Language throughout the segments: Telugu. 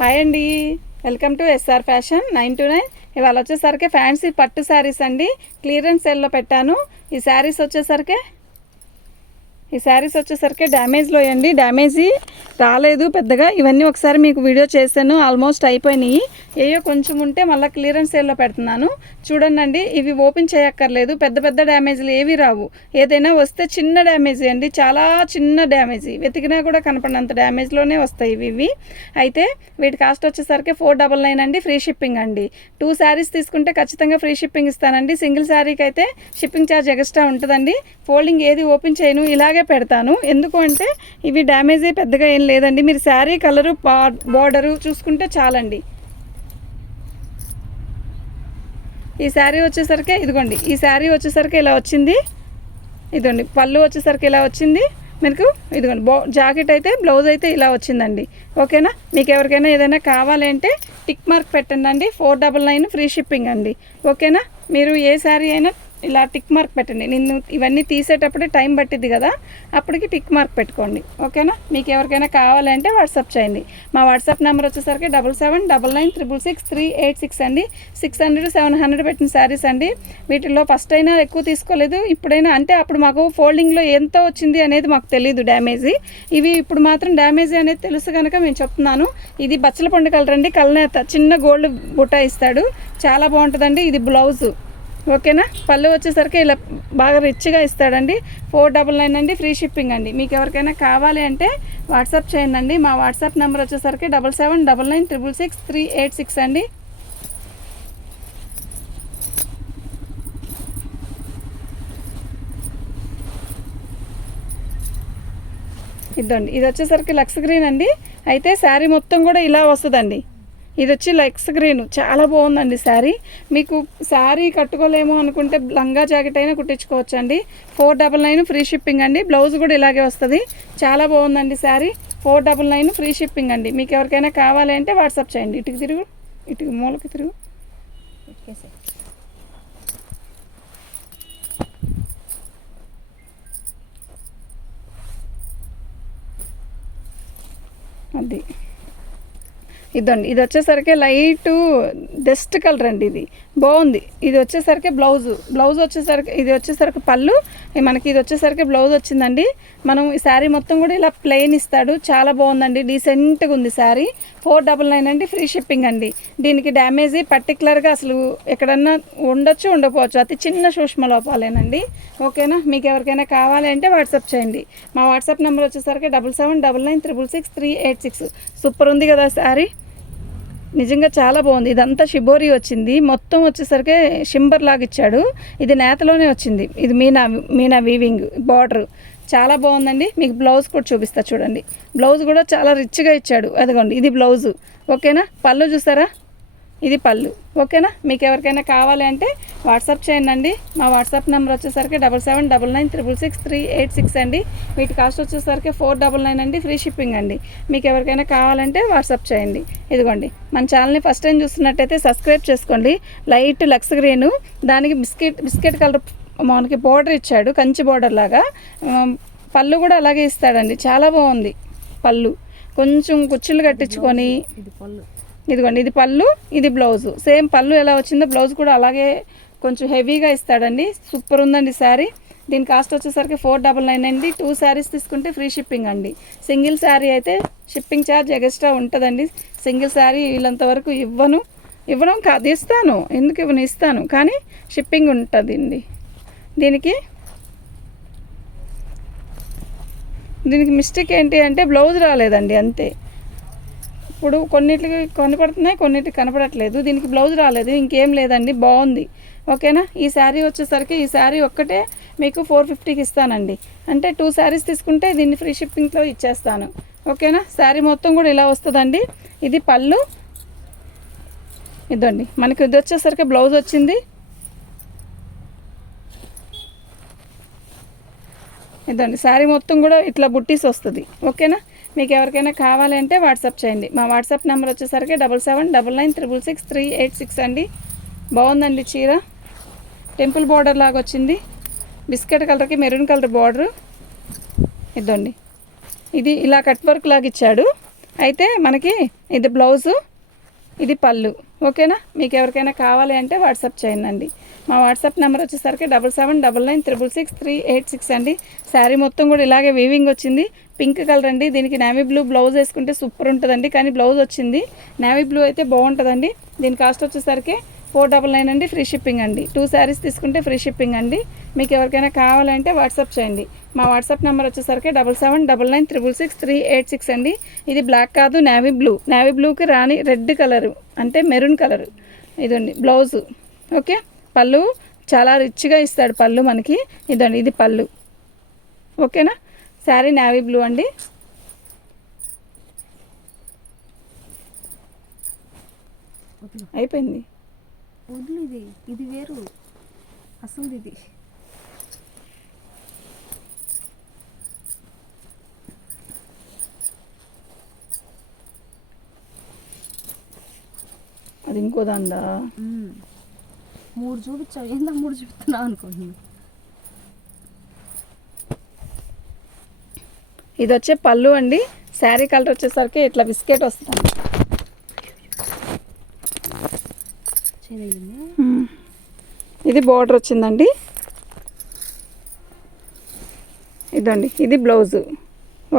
హాయ్ అండి. Welcome to S R fashion nine two nine. ఇవాళ వచ్చేసరికి ఫ్యాన్సీ పట్టు శారీస్ అండి. క్లియరెన్స్ సెల్లో పెట్టాను. ఈ శారీస్ వచ్చేసరికి ఈ శారీస్ వచ్చేసరికి డ్యామేజ్లో అండి డ్యామేజీ రాలేదు పెద్దగా. ఇవన్నీ ఒకసారి మీకు వీడియో చేశాను. ఆల్మోస్ట్ అయిపోయినాయి. ఏయో కొంచెం ఉంటే మళ్ళీ క్లియరెన్స్ సేల్లో పెడుతున్నాను. చూడండి ఇవి ఓపెన్ చేయక్కర్లేదు. పెద్ద పెద్ద డ్యామేజ్లు ఏవి రావు. ఏదైనా వస్తే చిన్న డ్యామేజ్ అండి. చాలా చిన్న డ్యామేజ్. వెతికినా కూడా కనపడినంత డ్యామేజ్లోనే వస్తాయి ఇవి ఇవి. అయితే వీటి కాస్ట్ వచ్చేసరికి ఫోర్ డబల్ నైన్ అండి. ఫ్రీ షిప్పింగ్ అండి. టూ శారీస్ తీసుకుంటే ఖచ్చితంగా ఫ్రీ షిప్పింగ్ ఇస్తానండి. సింగిల్ శారీకి అయితే షిప్పింగ్ ఛార్జ్ ఎక్స్ట్రా ఉంటుందండి. ఫోల్డింగ్ ఏది ఓపెన్ చేయను ఇలాగే పెడతాను. ఎందుకు అంటే ఇవి డ్యామేజ్ పెద్దగా ఏం లేదండి. మీరు శారీ కలరు బార్డరు చూసుకుంటే చాలండి. ఈ శారీ వచ్చేసరికి ఇదిగోండి. ఈ శారీ వచ్చేసరికి ఇలా వచ్చింది. ఇదిగోండి. పళ్ళు వచ్చేసరికి ఇలా వచ్చింది. మీకు ఇదిగోండి. బో జాకెట్ అయితే బ్లౌజ్ అయితే ఇలా వచ్చిందండి. ఓకేనా? మీకు ఎవరికైనా ఏదైనా కావాలంటే టిక్ మార్క్ పెట్టండి అండి four double nine free shipping అండి. ఓకేనా? మీరు ఏ శారీ అయినా ఇలా టిక్ మార్క్ పెట్టండి. నిన్ను ఇవన్నీ తీసేటప్పుడే టైం పట్టిద్ది కదా అప్పటికి టిక్ మార్క్ పెట్టుకోండి. ఓకేనా? మీకు ఎవరికైనా కావాలంటే వాట్సాప్ చేయండి. మా వాట్సాప్ నెంబర్ వచ్చేసరికి double seven double nine triple six three eight six అండి. సిక్స్ హండ్రెడ్ సెవెన్ హండ్రెడ్ పెట్టిన శారీస్ అండి. వీటిల్లో ఫస్ట్ అయినా ఎక్కువ తీసుకోలేదు. ఇప్పుడైనా అంటే అప్పుడు మాకు ఫోల్డింగ్లో ఎంత వచ్చింది అనేది మాకు తెలియదు డ్యామేజీ ఇవి ఇప్పుడు మాత్రం డ్యామేజీ అనేది తెలుసు కనుక మేము చెప్తున్నాను. ఇది బచ్చల పండు కలర్ అండి కలనేత చిన్న గోల్డ్ బుట్ట ఇస్తాడు. చాలా బాగుంటుందండి. ఇది బ్లౌజు ఓకేనా? పళ్ళు వచ్చేసరికి ఇలా బాగా రిచ్గా ఇస్తాడండి. ఫోర్ డబల్ నైన్ అండి ఫ్రీ షిప్పింగ్ అండి. మీకు ఎవరికైనా కావాలి అంటే వాట్సాప్ చేయండి మా వాట్సాప్ నెంబర్ వచ్చేసరికి double seven double nine triple six three eight six అండి. ఇదండి ఇది వచ్చేసరికి లక్స్ గ్రీన్ అండి. అయితే శారీ మొత్తం కూడా ఇలా వస్తుందండి. ఇది వచ్చి లెక్స్ గ్రీన్. చాలా బాగుందండి శారీ. మీకు శారీ కట్టుకోలేము అనుకుంటే లంగా జాకెట్ అయినా కుట్టించుకోవచ్చు అండి four double nine free shipping అండి. బ్లౌజ్ కూడా ఇలాగే వస్తుంది. చాలా బాగుందండి sari. Four double nine free shipping అండి. మీకు ఎవరికైనా కావాలి అంటే వాట్సాప్ చేయండి. ఇటుకు తిరుగు. ఇటుకు మూలకి తిరుగు. అది. ఇదండి. ఇది వచ్చేసరికి లైట్ డస్ట్ కలర్ అండి ఇది. బాగుంది. ఇది వచ్చేసరికి బ్లౌజ్. బ్లౌజ్ వచ్చేసరికి ఇది వచ్చేసరికి పళ్ళు. మనకి ఇది వచ్చేసరికి బ్లౌజ్ వచ్చిందండి. మనం ఈ శారీ మొత్తం కూడా ఇలా ప్లెయిన్ ఇస్తాడు. చాలా బాగుందండి. డీసెంట్గా ఉంది శారీ. ఫోర్ డబల్ నైన్ అండి. ఫ్రీ షిప్పింగ్ అండి. దీనికి డ్యామేజీ పర్టికులర్గా అసలు ఎక్కడన్నా ఉండొచ్చు ఉండకపోవచ్చు. అతి చిన్న సూక్ష్మ లోపాలేనండి. ఓకేనా? మీకు ఎవరికైనా కావాలి అంటే వాట్సాప్ చేయండి. మా వాట్సాప్ నెంబర్ వచ్చేసరికి double seven double nine triple six three eight six super ఉంది కదా శారీ. నిజంగా చాలా బాగుంది. ఇదంతా షిబోరి వచ్చింది. మొత్తం వచ్చేసరికి షింబర్ లాగా ఇచ్చాడు. ఇది నేతలోనే వచ్చింది. ఇది మీనా మీనా వీవింగ్ బార్డర్ చాలా బాగుందండి. మీకు బ్లౌజ్ కూడా చూపిస్తా చూడండి. బ్లౌజ్ కూడా చాలా రిచ్గా ఇచ్చాడు. అదిగోండి ఇది బ్లౌజు ఓకేనా పళ్ళు చూసారా? ఇది పళ్ళు. ఓకేనా? మీకు ఎవరికైనా కావాలి అంటే వాట్సాప్ చేయండి మా వాట్సాప్ నెంబర్ వచ్చేసరికి double seven double nine triple six three eight six అండి. వీటి కాస్ట్ వచ్చేసరికి ఫోర్ డబల్ నైన్ అండి. ఫ్రీ షిప్పింగ్ అండి. మీకు ఎవరికైనా కావాలంటే వాట్సాప్ చేయండి. ఇదిగోండి మన ఛానల్ని ఫస్ట్ టైం చూస్తున్నట్టయితే సబ్స్క్రైబ్ చేసుకోండి. లైట్ లక్స్ గ్రీను. దానికి బిస్కెట్ బిస్కెట్ కలర్ మనకి బోర్డర్ ఇచ్చాడు కంచి బోర్డర్ లాగా. పళ్ళు కూడా అలాగే ఇస్తాడండి. చాలా బాగుంది పళ్ళు. కొంచెం కుచ్చులు కట్టించుకొని ఇదిగోండి ఇది పళ్ళు ఇది బ్లౌజు సేమ్ పళ్ళు ఎలా వచ్చిందో బ్లౌజ్ కూడా అలాగే కొంచెం హెవీగా ఇస్తాడండి. సూపర్ ఉందండి శారీ. దీని కాస్ట్ వచ్చేసరికి ఫోర్ డబల్ నైన్ అండి. టూ శారీస్ తీసుకుంటే ఫ్రీ షిప్పింగ్ అండి. సింగిల్ శారీ అయితే షిప్పింగ్ ఛార్జ్ ఎక్స్ట్రా ఉంటుందండి. సింగిల్ శారీ వీళ్ళంత వరకు ఇవ్వను. ఇవ్వడం కాదు ఇస్తాను. ఎందుకు ఇవ్వను? ఇస్తాను. కానీ షిప్పింగ్ ఉంటుంది దీనికి దీనికి మిస్టేక్ ఏంటి అంటే బ్లౌజ్ రాలేదండి అంతే. ఇప్పుడు కొన్నిటికి కనపడుతున్నాయి కొన్నిటికి కనపడట్లేదు. దీనికి బ్లౌజ్ రాలేదు ఇంకేం లేదండి బాగుంది. ఓకేనా? ఈ శారీ వచ్చేసరికి ఈ శారీ ఒక్కటే మీకు ఫోర్ ఫిఫ్టీకి ఇస్తానండి. అంటే టూ శారీస్ తీసుకుంటే దీన్ని ఫ్రీ షిప్పింగ్లో ఇచ్చేస్తాను. ఓకేనా? శారీ మొత్తం కూడా ఇలా వస్తుందండి. ఇది పళ్ళు. ఇదండి. మనకి ఇది వచ్చేసరికి బ్లౌజ్ వచ్చింది. ఇదండి. శారీ మొత్తం కూడా ఇట్లా బుట్టీస్ వస్తుంది. ఓకేనా? మీకు ఎవరికైనా కావాలంటే వాట్సాప్ చేయండి. మా వాట్సాప్ నెంబర్ వచ్చేసరికి double seven double nine triple six three eight six అండి. బాగుందండి చీర. టెంపుల్ బార్డర్ లాగా వచ్చింది. బిస్కెట్ కలర్కి మెరూన్ కలర్ బార్డరు. ఇదండి ఇది ఇలా కట్ వర్క్ లాగా ఇచ్చాడు. అయితే మనకి ఇది బ్లౌజు ఇది పళ్ళు. ఓకేనా? మీకు ఎవరికైనా కావాలి అంటే వాట్సాప్ చేయండి మా వాట్సాప్ నెంబర్ వచ్చేసరికి double seven double nine triple six three eight six అండి. శారీ మొత్తం కూడా ఇలాగే వీవింగ్ వచ్చింది. పింక్ కలర్ అండి. దీనికి నేవీ బ్లూ బ్లౌజ్ వేసుకుంటే సూపర్ ఉంటుందండి. కానీ బ్లౌజ్ వచ్చింది. నేవీ బ్లూ అయితే బాగుంటుందండి. దీని కాస్ట్ వచ్చేసరికి ఫోర్ డబల్ నైన్ అండి. ఫ్రీ షిప్పింగ్ అండి. టూ శారీస్ తీసుకుంటే ఫ్రీ షిప్పింగ్ అండి. మీకు ఎవరికైనా కావాలంటే వాట్సాప్ చేయండి. మా వాట్సాప్ నెంబర్ వచ్చేసరికి double seven double nine triple six three eight six అండి. ఇది బ్లాక్ కాదు నేవీ బ్లూ. నేవీ బ్లూకి రాణి రెడ్ కలరు అంటే మెరూన్ కలరు. ఇదండి బ్లౌజు. ఓకే? పళ్ళు చాలా రిచ్గా ఇస్తాడు పళ్ళు మనకి. ఇదండి ఇది పళ్ళు. ఓకేనా? శారీ నేవీ బ్లూ అండి. అయిపోయింది. వదిలి ఇది ఇది వేరు. అసలు ఇది. అది ఇంకో దాందా? మ్మ్. మూడు చూపించావు ఏందా మూడు చూపిస్తున్నావు అనుకుంటున్నా ఇది వచ్చే పళ్ళు అండి. శారీ కలర్ వచ్చేసరికి ఇట్లా బిస్కెట్ వస్తుంది. మ్మ్. ఇది బోర్డర్ వచ్చిందండి. ఇదండి ఇది బ్లౌజు.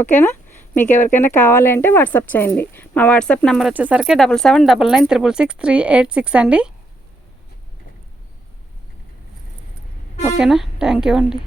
ఓకేనా? మీకు ఎవరికైనా కావాలి అంటే వాట్సాప్ చేయండి. మా వాట్సాప్ నెంబర్ వచ్చేసరికి double seven double nine triple six three eight six అండి. ఓకేనా? థ్యాంక్ యూ అండి.